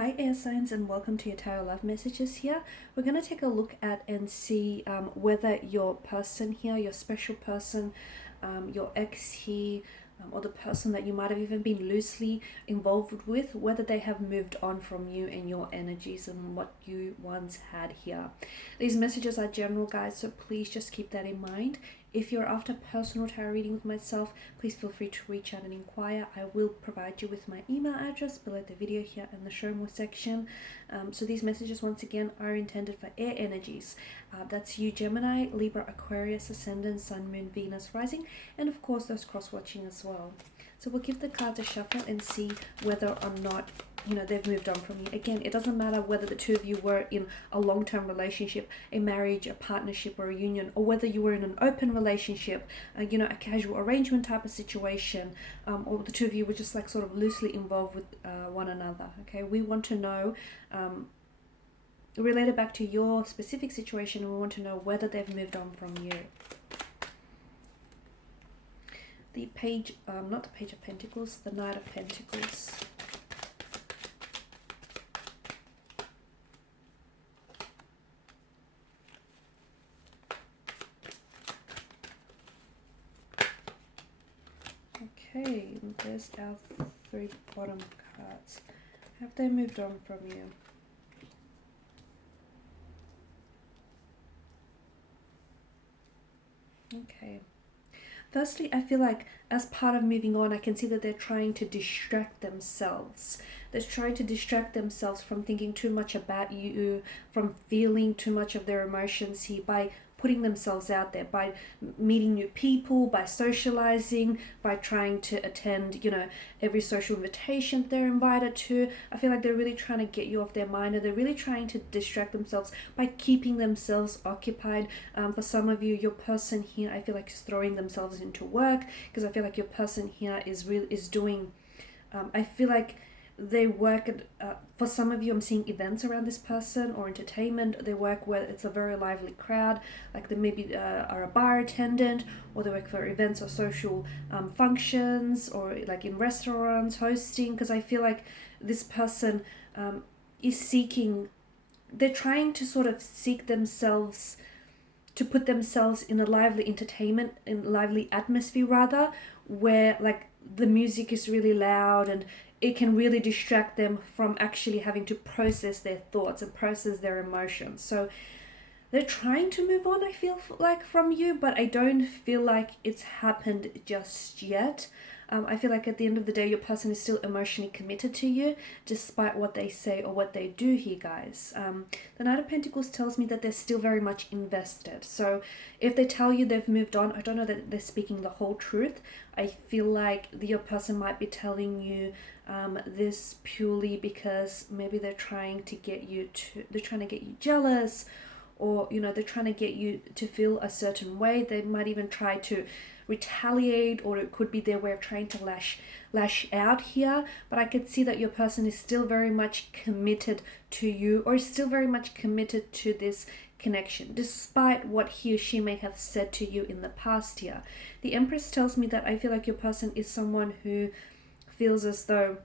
Hi air signs, and welcome to your tarot love messages here. We're going to take a look at and see whether your person here, your special person, your ex here, or the person that you might have even been loosely involved with, whether they have moved on from you and your energies and what you once had here. These messages are general, guys, so please just keep that in mind. If you're after personal tarot reading with myself, please feel free to reach out and inquire. I will provide you with my email address below the video here in the show more section. So these messages, once again, are intended for air energies. That's you, Gemini, Libra, Aquarius, Ascendant, Sun, Moon, Venus, Rising, and of course those cross-watching as well. So we'll give the cards a shuffle and see whether or not they've moved on from you. Again, it doesn't matter whether the two of you were in a long-term relationship, a marriage, a partnership, or a union, or whether you were in an open relationship, a casual arrangement type of situation, or the two of you were just like sort of loosely involved with one another. Okay, we want to know, related back to your specific situation, we want to know whether they've moved on from you. The page, not the Page of Pentacles, the Knight of Pentacles. Okay, there's our three bottom cards. Have they moved on from you? Okay. Firstly, I feel like as part of moving on, I can see that they're trying to distract themselves. They're trying to distract themselves from thinking too much about you, from feeling too much of their emotions here by putting themselves out there, by meeting new people, by socializing, by trying to attend, every social invitation they're invited to. I feel like they're really trying to get you off their mind, and they're really trying to distract themselves by keeping themselves occupied. For some of you, your person here, I feel like is throwing themselves into work, because I feel like your person here is doing, I feel like they work at, for some of you, I'm seeing events around this person or entertainment. They work where it's a very lively crowd, like they maybe are a bar attendant, or they work for events or social functions, or like in restaurants hosting, because I feel like this person is seeking, they're trying to sort of seek themselves, to put themselves in a lively entertainment, in lively atmosphere rather, where like the music is really loud and it can really distract them from actually having to process their thoughts and process their emotions. So they're trying to move on, I feel like, from you, but I don't feel like it's happened just yet. I feel like at the end of the day, your person is still emotionally committed to you, despite what they say or what they do here, guys. The Knight of Pentacles tells me that they're still very much invested. So if they tell you they've moved on, I don't know that they're speaking the whole truth. I feel like your person might be telling you this purely because maybe they're trying to get you jealous, or they're trying to get you to feel a certain way. They might even try to retaliate, or it could be their way of trying to lash out here. But I could see that your person is still very much committed to you, or is still very much committed to this connection, despite what he or she may have said to you in the past here. The Empress tells me that I feel like your person is someone who feels as though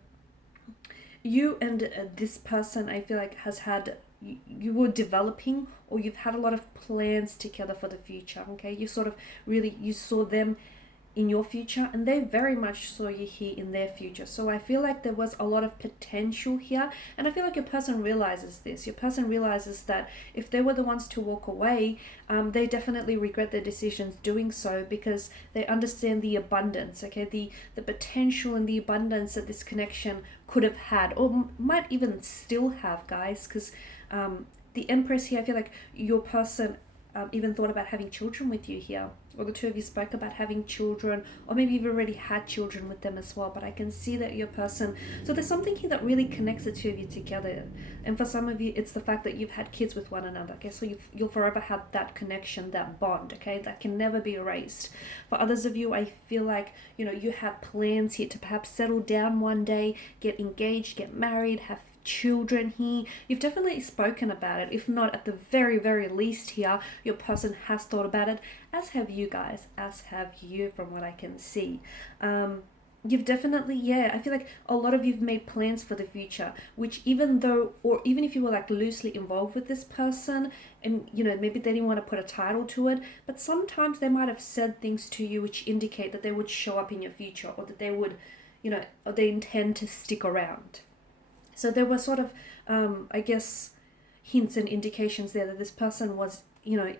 you and this person, I feel like, has had, you were developing, or you've had a lot of plans together for the future. Okay, you sort of really, you saw them in your future, and they very much saw you here in their future. So I feel like there was a lot of potential here, and I feel like your person realizes this. Your person realizes that if they were the ones to walk away, they definitely regret their decisions doing so, because they understand the abundance, okay, the potential and the abundance that this connection could have had, or might even still have, guys, because the Empress here, I feel like your person even thought about having children with you here, or the two of you spoke about having children, or maybe you've already had children with them as well. But I can see that your person, so there's something here that really connects the two of you together. And for some of you, it's the fact that you've had kids with one another, okay? So you'll forever have that connection, that bond, okay? That can never be erased. For others of you, I feel like, you have plans here to perhaps settle down one day, get engaged, get married, have children here. You've definitely spoken about it. If not, at the very, very least here, your person has thought about it, as have you guys, as have you, from what I can see. You've definitely, yeah, I feel like a lot of you've made plans for the future, which even though, or even if you were like loosely involved with this person and, you know, maybe they didn't want to put a title to it, but sometimes they might have said things to you which indicate that they would show up in your future, or that they would, you know, or they intend to stick around. So there were sort of, I guess, hints and indications there that this person was, you know,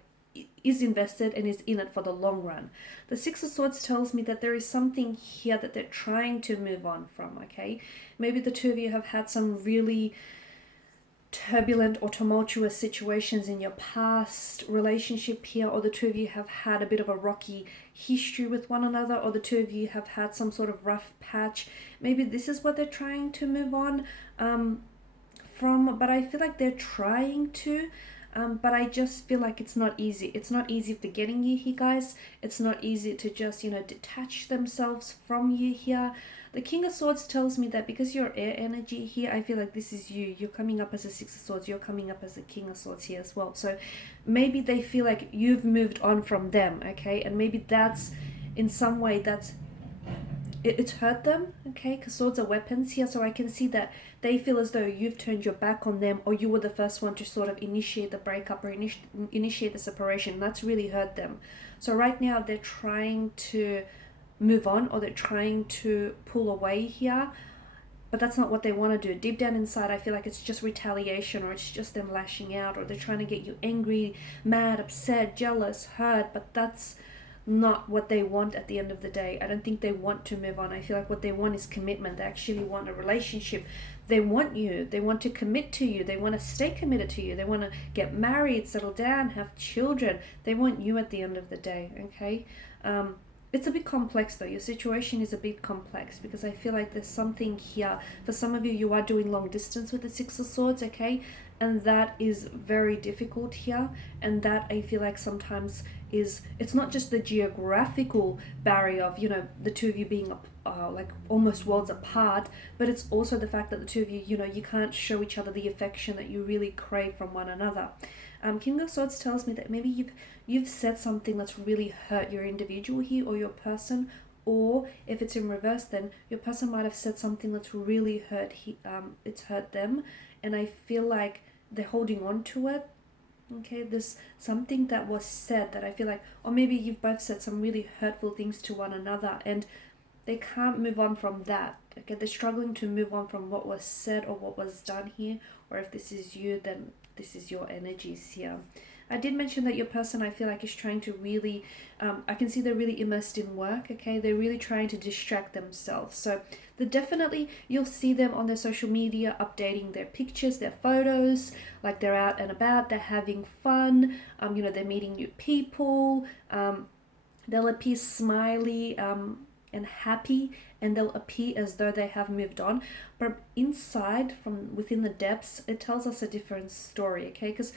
is invested and is in it for the long run. The Six of Swords tells me that there is something here that they're trying to move on from, okay? Maybe the two of you have had some really turbulent or tumultuous situations in your past relationship here, or the two of you have had a bit of a rocky history with one another, or the two of you have had some sort of rough patch. Maybe this is what they're trying to move on from, but I feel like they're trying to, but I just feel like it's not easy. It's not easy forgetting you here, guys. It's not easy to just, you know, detach themselves from you here. The King of Swords tells me that because you're air energy here, I feel like this is you. You're coming up as a Six of Swords. You're coming up as a King of Swords here as well. So maybe they feel like you've moved on from them, okay? And maybe that's, in some way, it's hurt them, okay? Because swords are weapons here, so I can see that they feel as though you've turned your back on them, or you were the first one to sort of initiate the breakup or initiate the separation. That's really hurt them. So right now they're trying to move on, or they're trying to pull away here, but that's not what they want to do. Deep down inside, I feel like it's just retaliation, or it's just them lashing out, or they're trying to get you angry, mad, upset, jealous, hurt, but that's not what they want at the end of the day. I don't think they want to move on. I feel like what they want is commitment. They actually want a relationship. They want you. They want to commit to you. They want to stay committed to you. They want to get married, settle down, have children. They want you at the end of the day, okay? It's a bit complex though. Your situation is a bit complex because I feel like there's something here. For some of you, you are doing long distance with the Six of Swords, okay? And that is very difficult here. And that I feel like sometimes it's not just the geographical barrier of, you know, the two of you being like almost worlds apart, but it's also the fact that the two of you, you know, you can't show each other the affection that you really crave from one another. King of Swords tells me that maybe you've said something that's really hurt your individual here or your person, or if it's in reverse, then your person might have said something that's really it's hurt them, and I feel like they're holding on to it. Okay, there's something that was said that I feel like, or maybe you've both said some really hurtful things to one another and they can't move on from that. Okay, they're struggling to move on from what was said or what was done here, or if this is you, then this is your energies here. I did mention that your person, I feel like, is trying to really, I can see they're really immersed in work, okay? They're really trying to distract themselves. So definitely, you'll see them on their social media updating their pictures, their photos, like they're out and about, they're having fun, you know, they're meeting new people, they'll appear smiley, and happy, and they'll appear as though they have moved on, but inside, from within the depths, it tells us a different story, okay? Because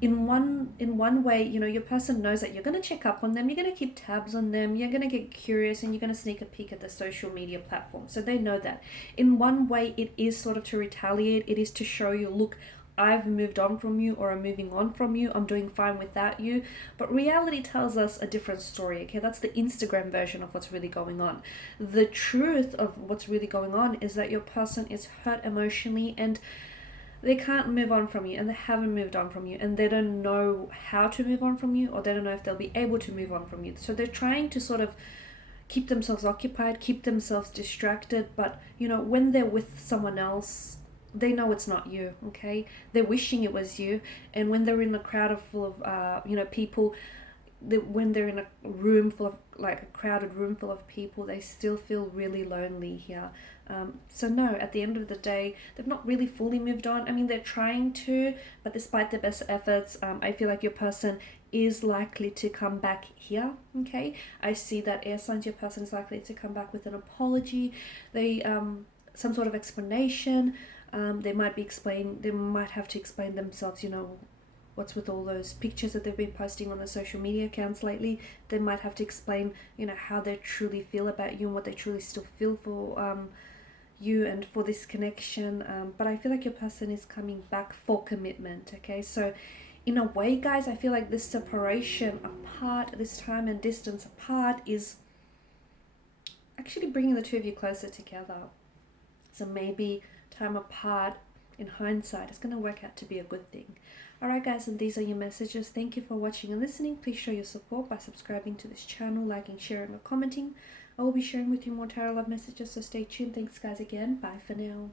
in one way, you know, your person knows that you're going to check up on them, you're going to keep tabs on them, you're going to get curious, and you're going to sneak a peek at the social media platform. So they know that. In one way, it is sort of to retaliate. It is to show you, look, I've moved on from you, or I'm moving on from you, I'm doing fine without you. But reality tells us a different story, okay? That's the Instagram version of what's really going on. The truth of what's really going on is that your person is hurt emotionally, and they can't move on from you, and they haven't moved on from you, and they don't know how to move on from you, or they don't know if they'll be able to move on from you. So they're trying to sort of keep themselves occupied, keep themselves distracted, but, you know, when they're with someone else, they know it's not you, okay? They're wishing it was you, and when they're in a crowd full of, you know, people, when they're in a room full of, like a crowded room full of people, they still feel really lonely here. So no, at the end of the day, they've not really fully moved on. I mean, they're trying to, but despite their best efforts, I feel like your person is likely to come back here, okay? I see that air signs, your person is likely to come back with an apology, some sort of explanation. They might have to explain themselves, you know, what's with all those pictures that they've been posting on their social media accounts lately. They might have to explain, you know, how they truly feel about you and what they truly still feel for you and for this connection. But I feel like your person is coming back for commitment, okay? So in a way, guys, I feel like this separation apart, this time and distance apart, is actually bringing the two of you closer together. So maybe time apart, in hindsight, is going to work out to be a good thing. Alright guys, and these are your messages. Thank you for watching and listening. Please show your support by subscribing to this channel, liking, sharing, or commenting. I will be sharing with you more tarot love messages, so stay tuned. Thanks guys again. Bye for now.